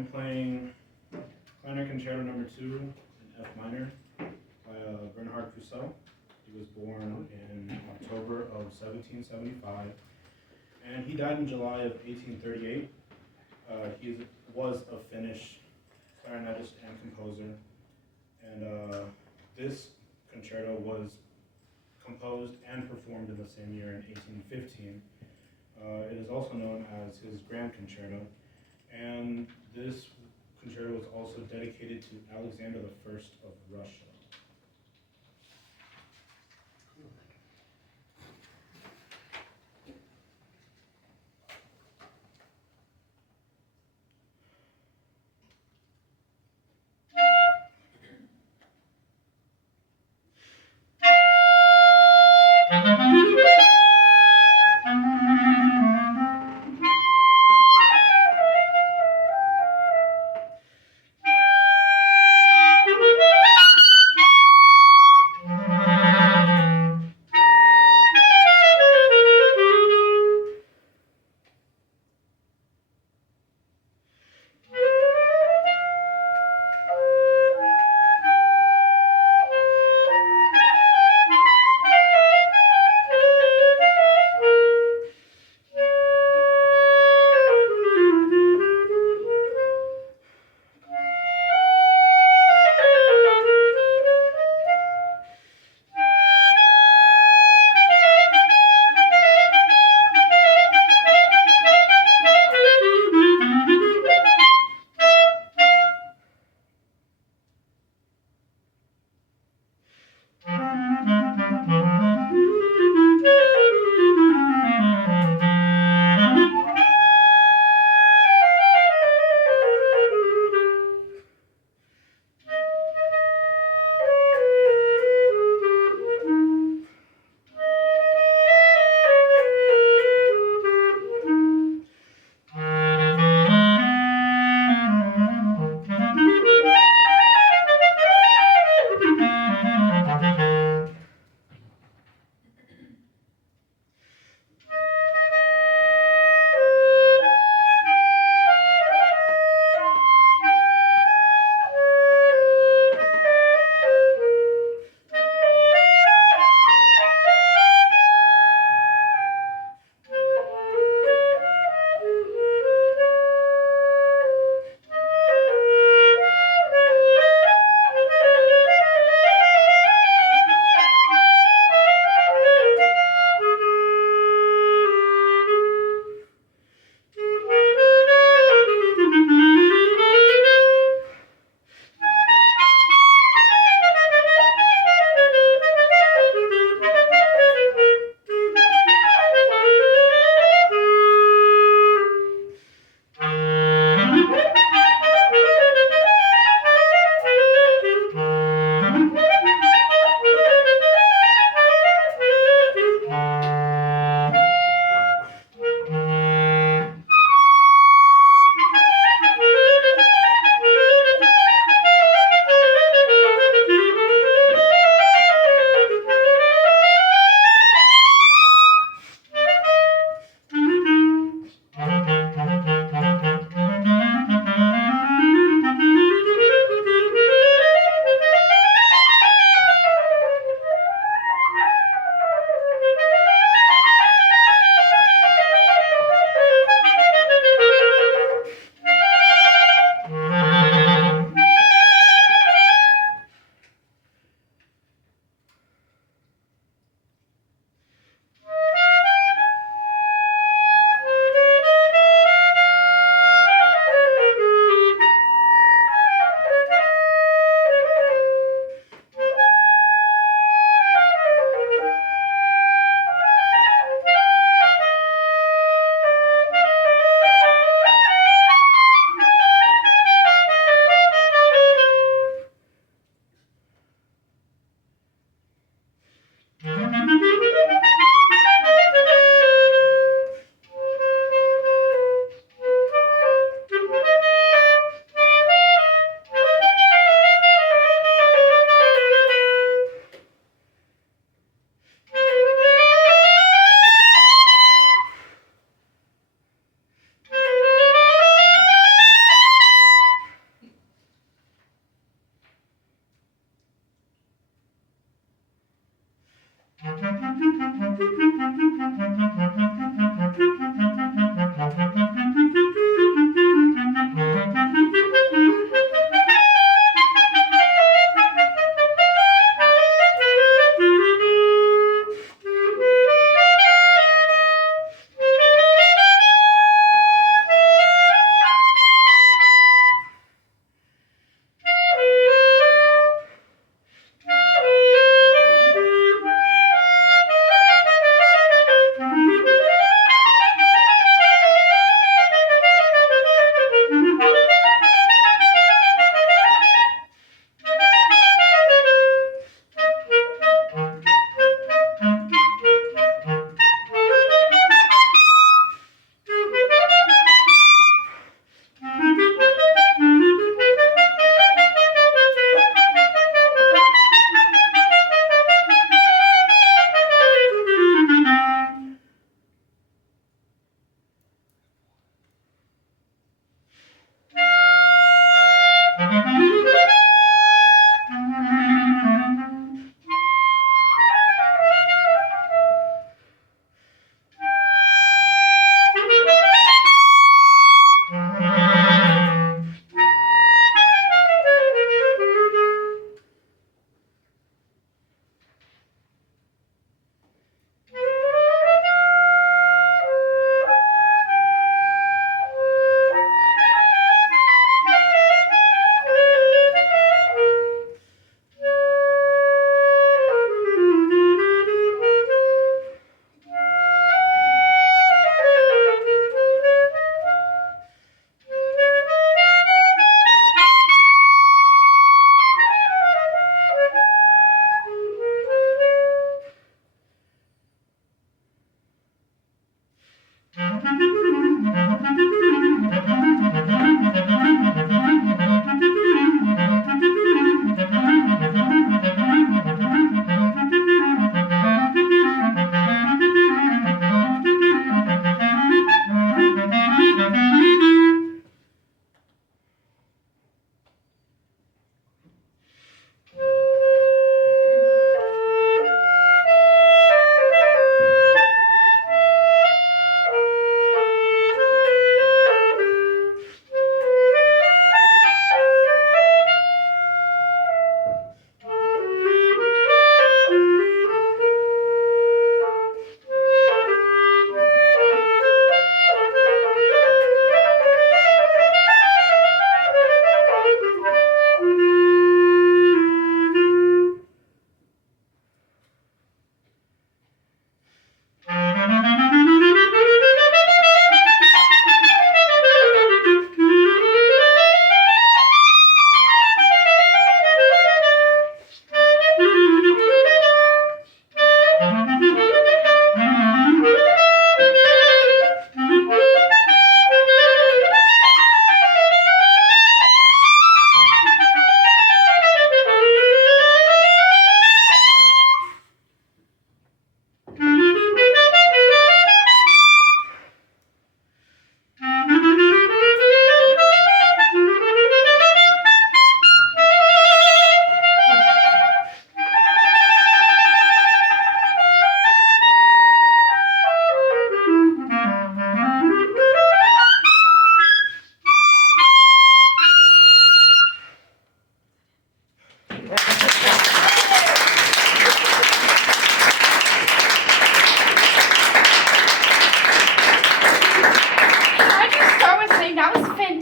I'm playing Clarinet Concerto Number 2 in F minor by Bernhard Purcell. He was born in October of 1775, and he died in July of 1838. He was a Finnish clarinetist and composer, and this concerto was composed and performed in the same year in 1815. It is also known as his Grand Concerto, and this concerto was also dedicated to Alexander I of Russia.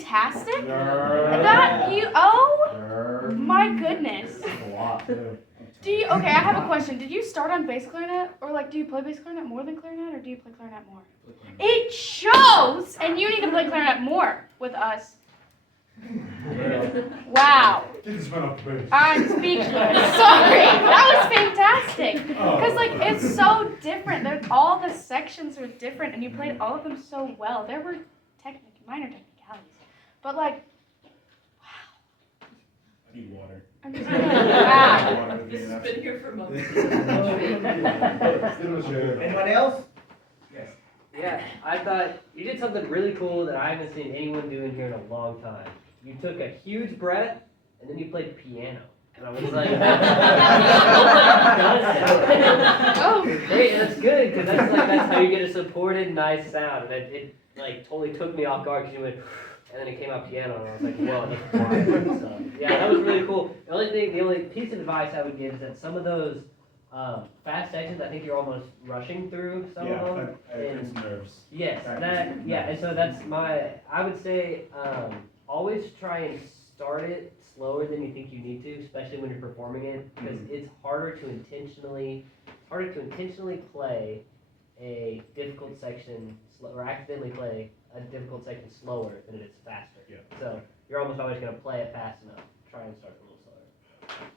fantastic? Nerd. That you, oh Nerd. my goodness. A lot, too. Okay, I have a question. Did you start on bass clarinet? Or like, do you play bass clarinet more than clarinet, or do you play clarinet more? It shows! And you need to play clarinet more with us. Wow. Get this man off the base. I'm speechless. Sorry. That was fantastic. Because, like, it's so different. All the sections are different, and you played all of them so well. There were minor technicalities. But, like, wow. I need water. I'm just like, wow. Water with me, It's that's- been here for months. Anyone else? Yes. Yeah, I thought you did something really cool that I haven't seen anyone do in here in a long time. You took a huge breath and then you played piano. And I was like, Oh. great, that's good, because that's how you get a supported, nice sound. And it like totally took me off guard because you went, and then it came out piano, and I was like, well, that's why. So, yeah, that was really cool. The only piece of advice I would give is that some of those fast sections, I think you're almost rushing through some of them. It's nerves. Yes, Practice. and so that's I would say, always try and start it slower than you think you need to, especially when you're performing it, because it's harder to intentionally play a difficult section, or accidentally play a difficult section slower than it is faster. Yeah. So you're almost always going to play it fast enough. Try and start it a little slower.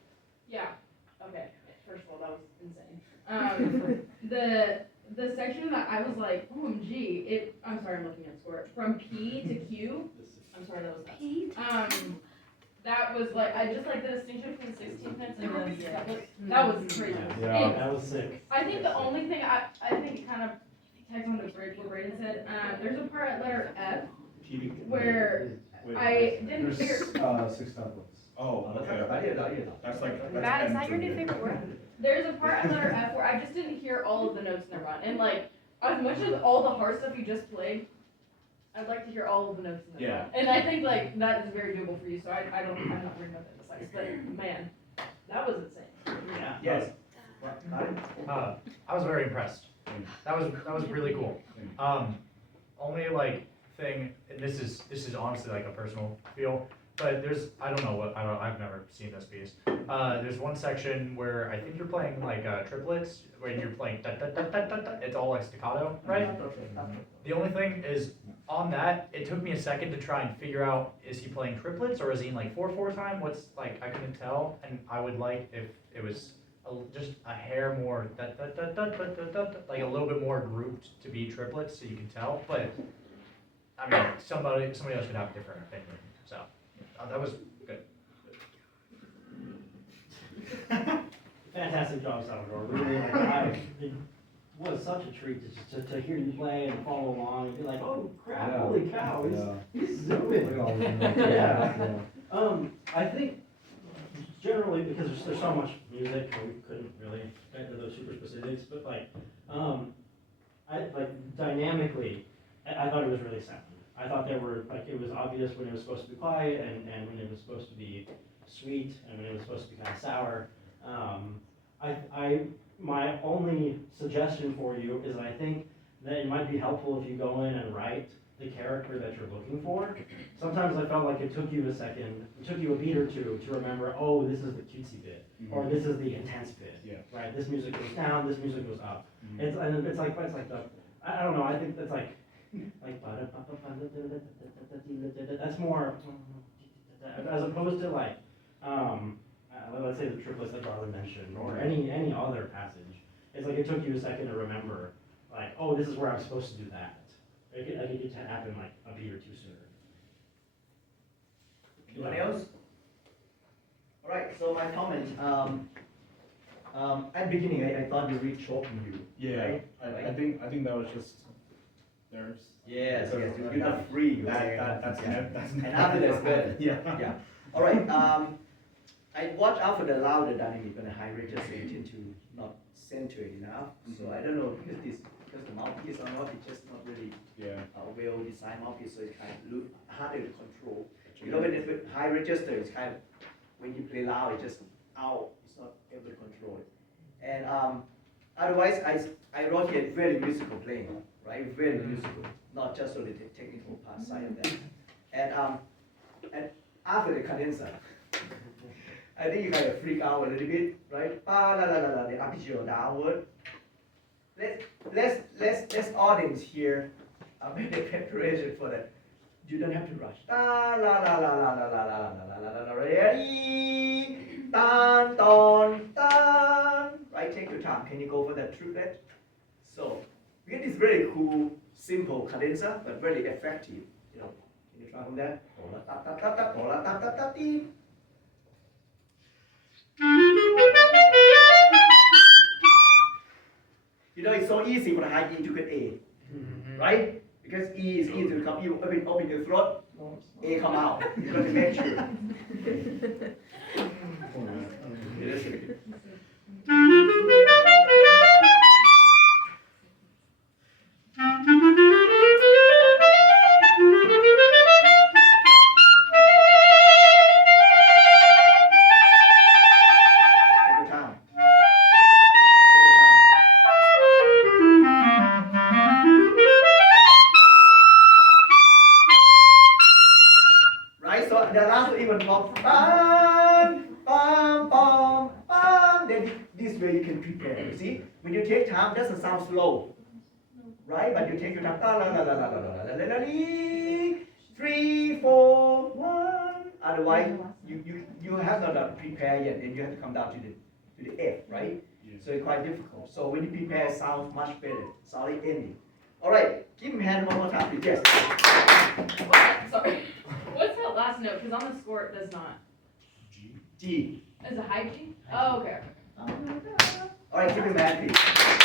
Yeah. Okay. First of all, that was insane. The section that I was like, OMG, I'm sorry, I'm looking at score. From P to Q. I'm sorry, that was fast. Pete? That was like, I just like the distinction between 16 minutes and then that was crazy. Yeah. And That was sick. I think the only thing I think it kind of tags on to what Braden said. There's a part at letter F where I didn't figure. 6 couplets. Oh, okay. That's like. Matt, is that your new favorite word? There's a part at letter F where I just didn't hear all of the notes in the run, and like as much as all the hard stuff you just played, I'd like to hear all of the notes in the run. And I think like that is very doable for you. So I'm not worried about the size, but man, that was insane. Yeah. Yes. I was very impressed. That was really cool. Only like thing, and this is honestly like a personal feel, but I've never seen this piece. There's one section where I think you're playing like triplets, where you're playing da da da da da da. It's all like staccato, right? The only thing is on that, it took me a second to try and figure out, is he playing triplets or is he in like 4/4 time? What's like, I couldn't tell, and I would like if it was just a hair more, like a little bit more grouped to be triplets so you can tell, but I mean, somebody else could have a different opinion, so that was good. Fantastic job, Salvador. Really, it was such a treat to hear you play and follow along and be like, oh crap, holy cow, he's zooming. Yeah. I think generally, because there's so much music, we couldn't really get into those super specifics, but dynamically, I thought it was really sound. I thought it was obvious when it was supposed to be quiet and when it was supposed to be sweet and when it was supposed to be kind of sour. My only suggestion for you is I think that it might be helpful if you go in and write the character that you're looking for. Sometimes I felt like it took you a beat or two to remember, oh, this is the cutesy bit, or this is the intense bit, right? This music goes down, this music goes up. It's like I don't know, I think that's like that's more, as opposed to like, let's say the triplets that Garland mentioned, or any other passage. It's like it took you a second to remember, like, oh, this is where I'm supposed to do that. It could happen like a beat or two sooner. Anyone else? All right. So my comment. At the beginning, I thought you read choking you. Yeah. Right? I think that was just nerves. Yes. So, Yes. You're not free. That's And after that's good. Yeah. All right. I watch out for the louder dynamic and the high register. They tend to not center it enough. So I don't know because the mouthpiece or not, it's just not really well designed mouthpiece, so it's kind of harder to control. You know, when it's high register, it's kind of when you play loud, it's just out. It's not able to control it. And otherwise, I wrote here very musical playing, right? Very musical, not just on the technical part side of that. And after the cadenza, I think you kind of freak out a little bit, right? Ba la la la la, the arpeggio downward. Let's audience here. Make the preparation for that. You don't have to rush. Da la la la la la la la la la la la la. Ready? Dan don dan. Right, take your time. Can you go for that triplet? So, we get this very cool, simple cadenza, but very effective. You know, can you try from that? Ola ta ta ta ta, ola ta ta ta ti. You know, it's so easy for the high E to get A, right? Because E is easy to come. You open your throat, A come out. You got to make sure. Take your time. Take your time. Right, so the last one even pop, bam, bam, bam, bam. Then this way you can prepare. You see, when you take time, doesn't sound slow, right? But you take your time. La la la la la la la la la la. 3, 4, 1. Otherwise, you have not prepared yet, and you have to come down to the F, right? Yeah. So it's quite difficult. So when you prepare, it sounds much better. Solid ending. All right, give him a hand one more time, please. Yes. Sorry. What's that last note? Because on the score it does not. G. G. Is it high G? Oh, okay. All right, give him a hand, please.